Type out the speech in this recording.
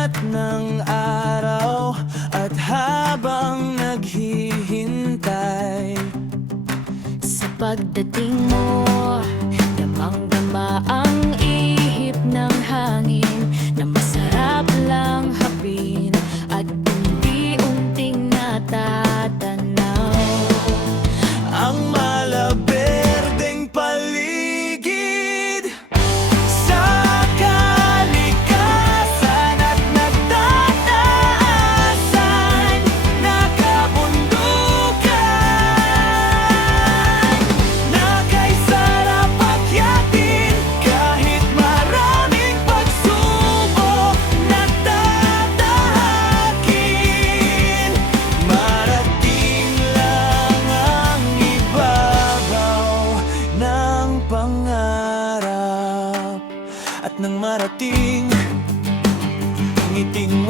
sikat ng araw at habang naghihintay Sa pagdating mo, damang-dama ang ihip ng hangin na masarap lang hapin at unti-unting natatanaw. ang malaberdeng paligid sa kalikasan at nagtataasan na kabundukan na kay sarap akyatin kahit maraming pagsubok na tatahakin. Marating lang ang ibabaw ng pangarap at nang marating, ngiting